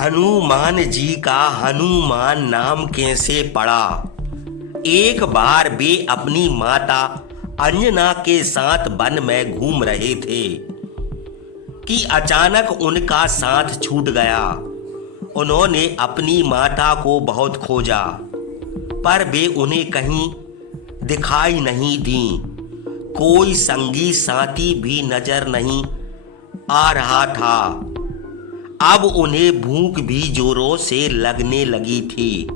हनुमान जी का हनुमान नाम कैसे पड़ा। एक बार वे अपनी माता अंजना के साथ वन में घूम रहे थे कि अचानक उनका साथ छूट गया। उन्होंने अपनी माता को बहुत खोजा, पर वे उन्हें कहीं दिखाई नहीं दी। कोई संगी साथी भी नजर नहीं आ रहा था। अब उन्हें भूख भी जोरों से लगने लगी थी।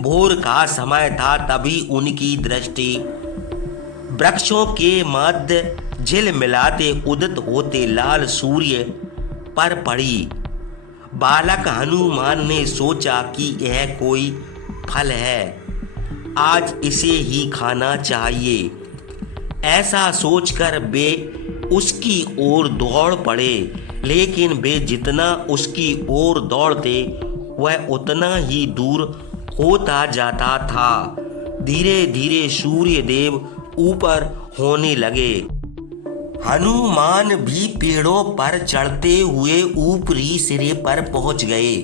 भोर का समय था, तभी उनकी दृष्टि वृक्षों के मध्य झिलमिलाते उदित होते लाल सूर्य पर पड़ी। बालक हनुमान ने सोचा कि यह कोई फल है, आज इसे ही खाना चाहिए। ऐसा सोचकर वे उसकी ओर दौड़ पड़े, लेकिन वे जितना उसकी ओर दौड़ते वह उतना ही दूर होता जाता था। धीरे धीरे सूर्य देव ऊपर होने लगे। हनुमान भी पेड़ों पर चढ़ते हुए ऊपरी सिरे पर पहुंच गए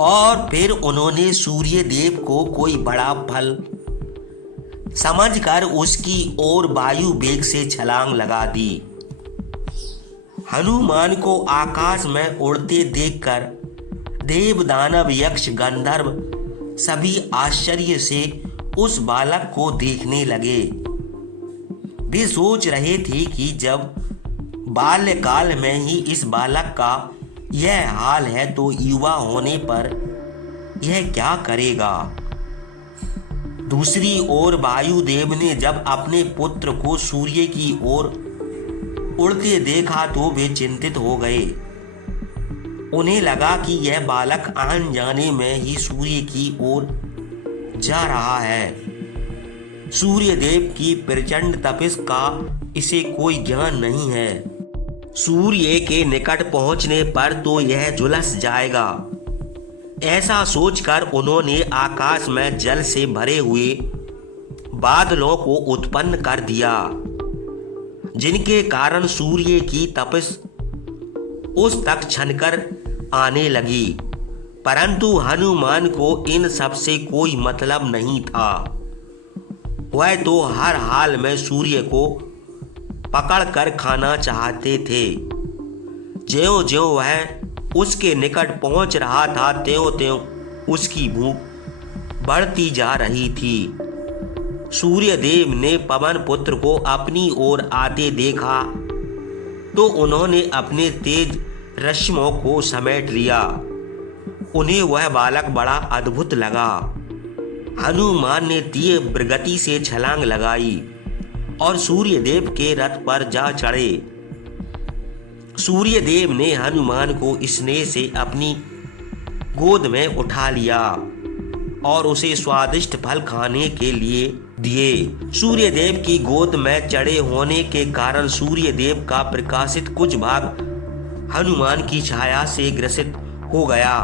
और फिर उन्होंने सूर्य देव को कोई बड़ा फल समझकर उसकी ओर वायु वेग से छलांग लगा दी। हनुमान को आकाश में उड़ते देखकर देव दानव यक्ष गंधर्व सभी आश्चर्य से उस बालक को देखने लगे। वे सोच रहे थे कि जब बाल्यकाल में ही इस बालक का यह हाल है तो युवा होने पर यह क्या करेगा। दूसरी ओर वायुदेव ने जब अपने पुत्र को सूर्य की ओर उड़ते देखा तो वे चिंतित हो गए। उन्हें लगा कि यह बालक आन जाने में ही सूर्य की ओर जा रहा है। सूर्य देव की प्रचंड तपिश का इसे कोई ज्ञान नहीं है। सूर्य के निकट पहुंचने पर तो यह झुलस जाएगा। ऐसा सोचकर उन्होंने आकाश में जल से भरे हुए बादलों को उत्पन्न कर दिया, जिनके कारण सूर्य की तपिश उस तक छनकर आने लगी। परंतु हनुमान को इन सब से कोई मतलब नहीं था। वह तो हर हाल में सूर्य को पकड़कर खाना चाहते थे। ज्यों-ज्यों वह उसके निकट पहुंच रहा था, त्यों-त्यों उसकी भूख बढ़ती जा रही थी। सूर्य देव ने पवन पुत्र को अपनी ओर आते देखा तो उन्होंने अपने तेज रश्मियों को समेट लिया। उन्हें वह बालक बड़ा अद्भुत लगा। हनुमान ने तीव्र गति से छलांग लगाई और सूर्य देव के रथ पर जा चढ़े। सूर्य देव ने हनुमान को स्नेह से अपनी गोद में उठा लिया और उसे स्वादिष्ट फल खाने के लिए दिए। सूर्य देव की गोद में चढ़े होने के कारण सूर्य देव का प्रकाशित कुछ भाग हनुमान की छाया से ग्रसित हो गया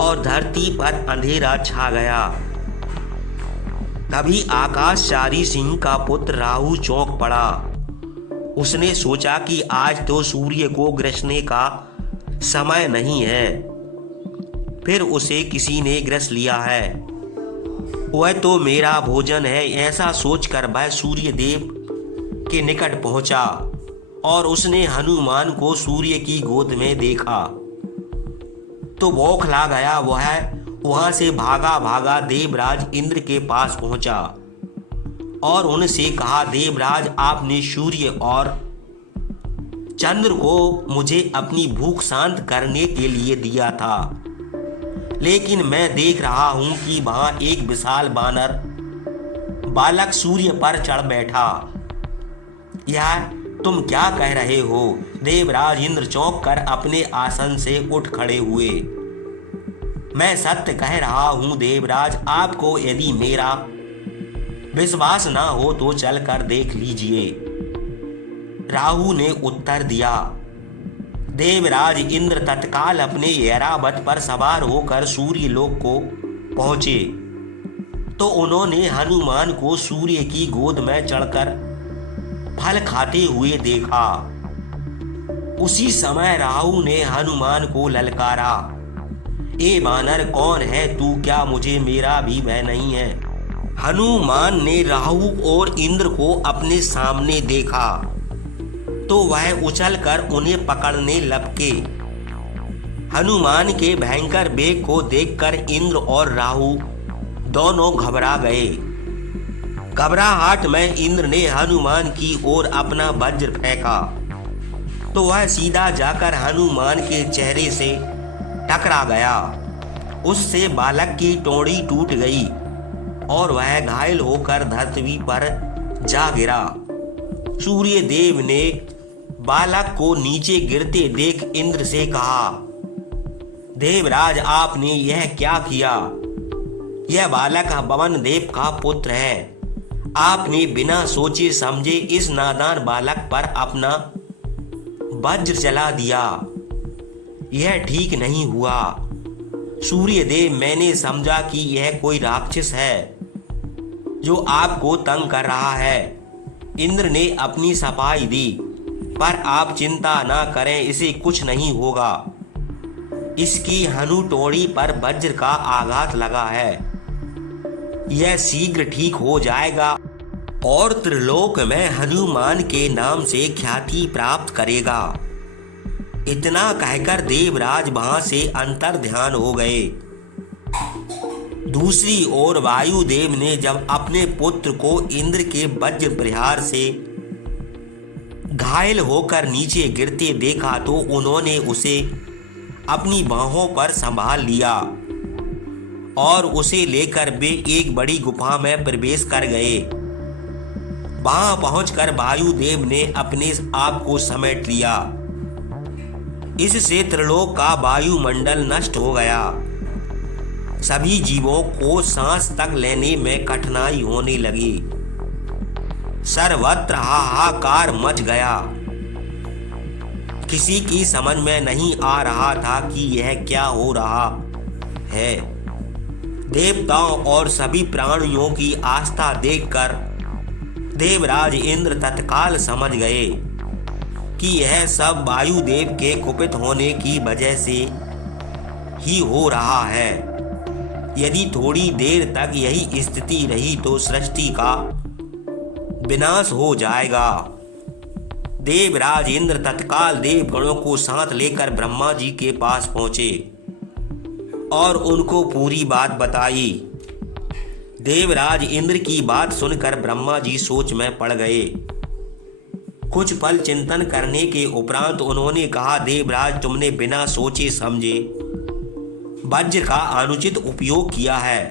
और धरती पर अंधेरा छा गया। तभी आकाशचारी सिंह का पुत्र राहु चौंक पड़ा। उसने सोचा कि आज तो सूर्य को ग्रसने का समय नहीं है, फिर उसे किसी ने ग्रस लिया है। वह तो मेरा भोजन है। ऐसा सोचकर वह सूर्य देव के निकट पहुंचा और उसने हनुमान को सूर्य की गोद में देखा तो बौखला गया। वह वहां से भागा भागा देवराज इंद्र के पास पहुंचा और उनसे कहा, देवराज, आपने सूर्य और चंद्र को मुझे अपनी भूख शांत करने के लिए दिया था, लेकिन मैं देख रहा हूं कि वहां एक विशाल वानर बालक सूर्य पर चढ़ बैठा। यह तुम क्या कह रहे हो। देवराज इंद्र चौंक कर अपने आसन से उठ खड़े हुए। मैं सत्य कह रहा हूं देवराज, आपको यदि मेरा विश्वास ना हो तो चलकर देख लीजिए। राहु ने उत्तर दिया। देवराज इंद्र तत्काल अपने ऐरावत पर सवार होकर सूर्य लोक को पहुंचे तो उन्होंने हनुमान को सूर्य की गोद में चढ़कर फल खाते हुए देखा। उसी समय राहु ने हनुमान को ललकारा, ए बानर, कौन है तू? क्या मुझे मेरा भी भय नहीं है? हनुमान ने राहु और इंद्र को अपने सामने देखा तो वह उछलकर उन्हें पकड़ने लपके। हनुमान के भयंकर वेग को देखकर इंद्र और राहु दोनों घबरा गए। घबराहट में इंद्र ने हनुमान की ओर अपना वज्र फेंका तो वह सीधा जाकर हनुमान के चेहरे से टकरा गया। उससे बालक की टोड़ी टूट गई और वह घायल होकर धरती पर जा गिरा। सूर्य देव ने बालक को नीचे गिरते देख इंद्र से कहा, देवराज, आपने यह क्या किया? यह बालक पवन देव का पुत्र है। आपने बिना सोचे समझे इस नादान बालक पर अपना वज्र चला दिया। यह ठीक नहीं हुआ। सूर्य देव, मैंने समझा कि यह कोई राक्षस है जो आपको तंग कर रहा है। इंद्र ने अपनी सफाई दी, पर आप चिंता ना करें, इसे कुछ नहीं होगा। इसकी हनुटोड़ी पर वज्र का आघात लगा है। यह शीघ्र ठीक हो जाएगा और त्रिलोक में हनुमान के नाम से ख्याति प्राप्त करेगा। इतना कहकर देवराज वहां से अंतर ध्यान हो गए। दूसरी ओर वायुदेव ने जब अपने पुत्र को इंद्र के वज्र प्रहार से घायल होकर नीचे गिरते देखा तो उन्होंने उसे अपनी बाहों पर संभाल लिया और उसे लेकर वे एक बड़ी गुफा में प्रवेश कर गए। वहां पहुंचकर वायुदेव ने अपने आप को समेट लिया। इससे त्रिलोक का वायुमंडल नष्ट हो गया। सभी जीवों को सांस तक लेने में कठिनाई होने लगी। सर्वत्र हाहाकार मच गया। किसी की समझ में नहीं आ रहा था कि यह क्या हो रहा है। देवताओं और सभी प्राणियों की आस्था देखकर देवराज इंद्र तत्काल समझ गए कि यह सब वायुदेव के कुपित होने की वजह से ही हो रहा है। यदि थोड़ी देर तक यही स्थिति रही तो सृष्टि का विनाश हो जाएगा। देवराज इंद्र तत्काल देवगणों को साथ लेकर ब्रह्मा जी के पास पहुंचे और उनको पूरी बात बताई। देवराज इंद्र की बात सुनकर ब्रह्मा जी सोच में पड़ गए। कुछ पल चिंतन करने के उपरांत उन्होंने कहा, देवराज, तुमने बिना सोचे समझे वज्र का अनुचित उपयोग किया है।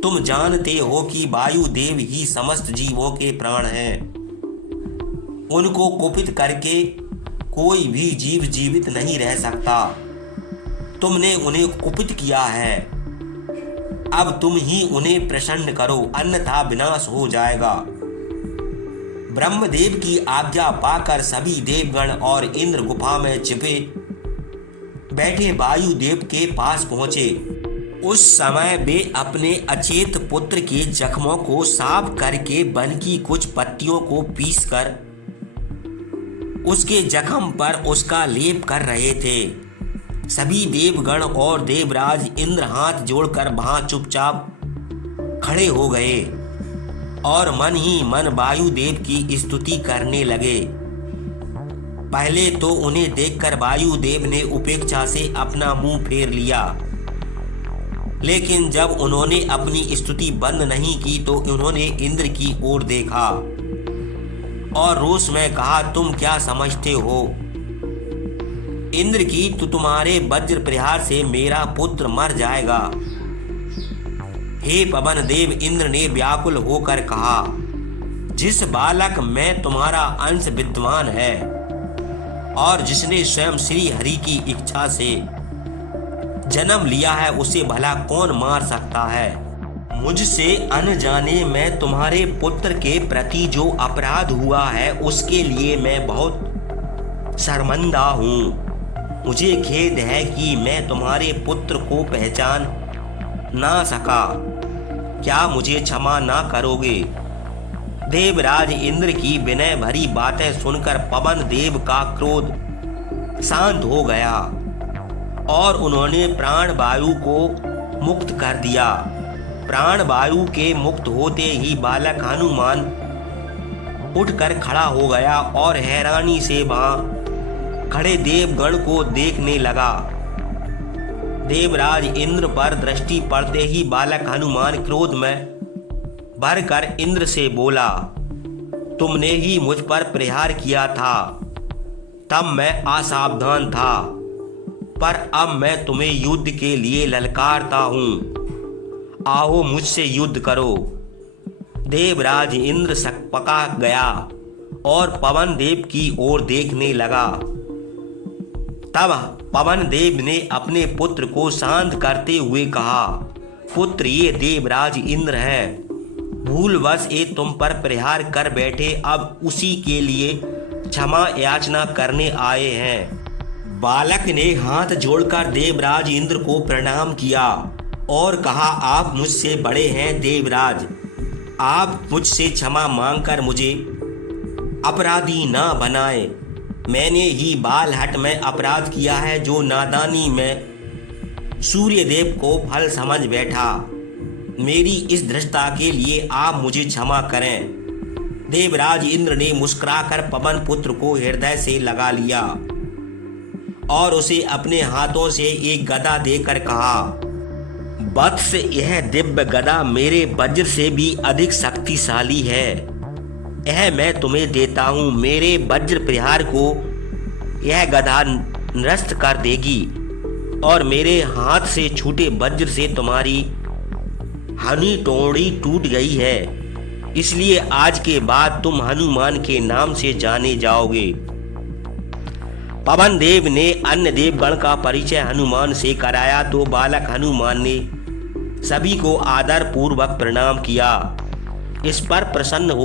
तुम जानते हो कि वायुदेव ही समस्त जीवों के प्राण हैं। उनको कुपित करके कोई भी जीव जीवित नहीं रह सकता। तुमने उन्हें कुपित किया है। अब तुम ही उन्हें प्रसन्न करो, अन्यथा विनाश हो जाएगा। ब्रह्मदेव की आज्ञा पाकर सभी देवगण और इंद्र गुफा में छिपे बैठे वायुदेव के पास पहुंचे। उस समय वे अपने अचेत पुत्र के जख्मों को साफ करके वन की कुछ पत्तियों को पीसकर उसके जख्म पर उसका लेप कर रहे थे। सभी देवगण और देवराज इंद्र हाथ जोड़कर वहां चुपचाप खड़े हो गए और मन ही मन वायुदेव की स्तुति करने लगे। पहले तो उन्हें देखकर वायुदेव ने उपेक्षा से अपना मुंह फेर लिया, लेकिन जब उन्होंने अपनी स्तुति बंद नहीं की तो उन्होंने इंद्र की ओर देखा और रोष में कहा, तुम क्या समझते हो इंद्र की, तो तुम्हारे वज्र प्रहार से मेरा पुत्र मर जाएगा। हे पवन देव, इंद्र ने व्याकुल होकर कहा, जिस बालक में तुम्हारा अंश विद्वान है और जिसने स्वयं श्री हरि की इच्छा से जन्म लिया है, उसे भला कौन मार सकता है। मुझसे अनजाने में तुम्हारे पुत्र के प्रति जो अपराध हुआ है उसके लिए मैं बहुत शर्मिंदा हूँ। मुझे खेद है कि मैं तुम्हारे पुत्र को पहचान ना सका। क्या मुझे क्षमा ना करोगे? देवराज इंद्र की विनय भरी बातें सुनकर पवन देव का क्रोध शांत हो गया और उन्होंने प्राण वायु को मुक्त कर दिया। प्राण वायु के मुक्त होते ही बालक हनुमान उठकर खड़ा हो गया और हैरानी से वहां खड़े देवगण को देखने लगा। देवराज इंद्र पर दृष्टि पड़ते ही बालक हनुमान क्रोध में भरकर इंद्र से बोला, तुमने ही मुझ पर प्रहार किया था, तब मैं असावधान था, पर अब मैं तुम्हें युद्ध के लिए ललकारता हूं। आओ मुझसे युद्ध करो। देवराज इंद्र सकपका गया और पवन देव की ओर देखने लगा। तब पवन देव ने अपने पुत्र को शांत करते हुए कहा, पुत्र, ये देवराज इंद्र है, भूलवश ये तुम पर प्रहार कर बैठे, अब उसी के लिए क्षमा याचना करने आए हैं। बालक ने हाथ जोड़कर देवराज इंद्र को प्रणाम किया और कहा, आप मुझसे बड़े हैं देवराज, आप मुझसे क्षमा मांगकर मुझे अपराधी ना बनाए। मैंने ही बालहट में अपराध किया है, जो नादानी में सूर्यदेव को फल समझ बैठा। मेरी इस धृष्टता के लिए आप मुझे क्षमा करें। देवराज इंद्र ने मुस्कुराकर पवन पुत्र को हृदय से लगा लिया और उसे अपने हाथों से एक गदा देकर कहा, वत्स, यह दिव्य गदा मेरे वज्र से भी अधिक शक्तिशाली है। यह मैं तुम्हें देता हूं। मेरे वज्र प्रहार को यह गदा नष्ट कर देगी और मेरे हाथ से छूटे वज्र से तुम्हारी हनी टोड़ी टूट गई है, इसलिए आज के बाद तुम हनुमान के नाम से जाने जाओगे। पवन देव ने अन्य देवगण का परिचय हनुमान से कराया तो बालक हनुमान ने सभी को आदर पूर्वक प्रणाम किया। इस पर प्रसन्न हो